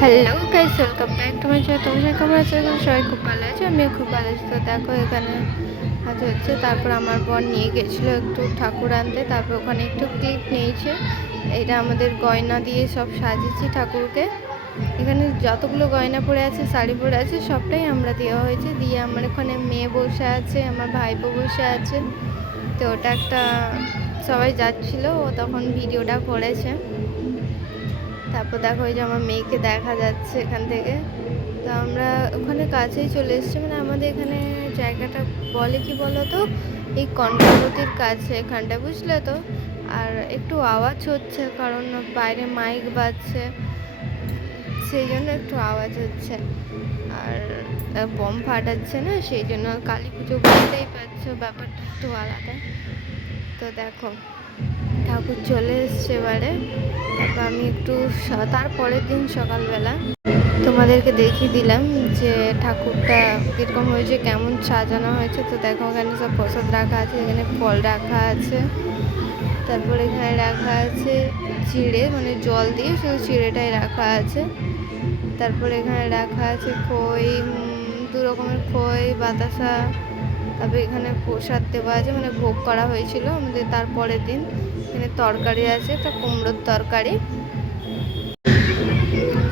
Hello guys, welcome back to my channel. তোমরা কেমন আছো? সবাই খুব ভালো আছে, আমিও খুব ভালো আছি। তো দেখো এখানে কাজ হচ্ছে। তারপর আমার বোন নিয়ে গেছিলো একটু ঠাকুর আনতে, তারপর ওখানে একটু ক্লিপ নিয়েছে। এটা আমাদের গয়না দিয়ে সব সাজিয়েছি ঠাকুরকে। এখানে যতগুলো গয়না পরে আছে, শাড়ি পরে আছে, সবটাই আমরা দেওয়া হয়েছে। দিয়ে আমার এখানে মেয়ে বসে আছে, আমার ভাইপো বসে আছে। তো ওটা একটা সবাই যাচ্ছিলো, ও তখন ভিডিওটা করেছে। তারপর দেখো ওই যে আমার মেয়েকে দেখা যাচ্ছে এখান থেকে। তো আমরা ওখানে কাছেই চলে এসেছি, মানে আমাদের এখানে জায়গাটা বলে কি বলো তো, এই কনকলতির কাছে এখানটা, বুঝলে তো। আর একটু আওয়াজ হচ্ছে কারণ বাইরে মাইক বাজছে, সেই জন্য একটু আওয়াজ হচ্ছে। আর বম ফাটাচ্ছে না, সেই জন্য কালী পুজো বুঝতেই পারছো, ব্যাপারটা একটু আলাদা। তো দেখো ঠাকুর চলে এসছে এবারে। তারপর আমি একটু তারপরের দিন সকালবেলা তোমাদেরকে দেখিয়ে দিলাম যে ঠাকুরটা কীরকম হয়েছে, কেমন সাজানো হয়েছে। তো দেখো এখানে সব প্রসাদ রাখা আছে, এখানে ফল রাখা আছে, তারপর এখানে রাখা আছে চিড়ে, মানে জল দিয়ে শুধু চিড়েটাই রাখা আছে। তারপর এখানে রাখা আছে খই, দু রকমের খই, বাতাসা। তারপর এখানে প্রসাদ দেওয়া আছে, মানে ভোগ করা হয়েছিল আমাদের তারপরের দিন। এখানে তরকারি আছে, একটা কুমড়োর তরকারি।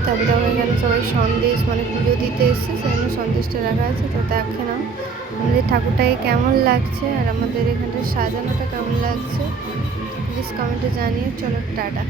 তারপরে আমরা এখানে সবাই সন্দেশ, মানে পুজো দিতে এসছে, সেখানে সন্দেশটা রাখা আছে। তো দেখে নাও আমাদের ঠাকুরটাকে কেমন লাগছে আর আমাদের এখানটা সাজানোটা কেমন লাগছে, প্লিজ কমেন্টে জানিয়ে। চলো টাটা।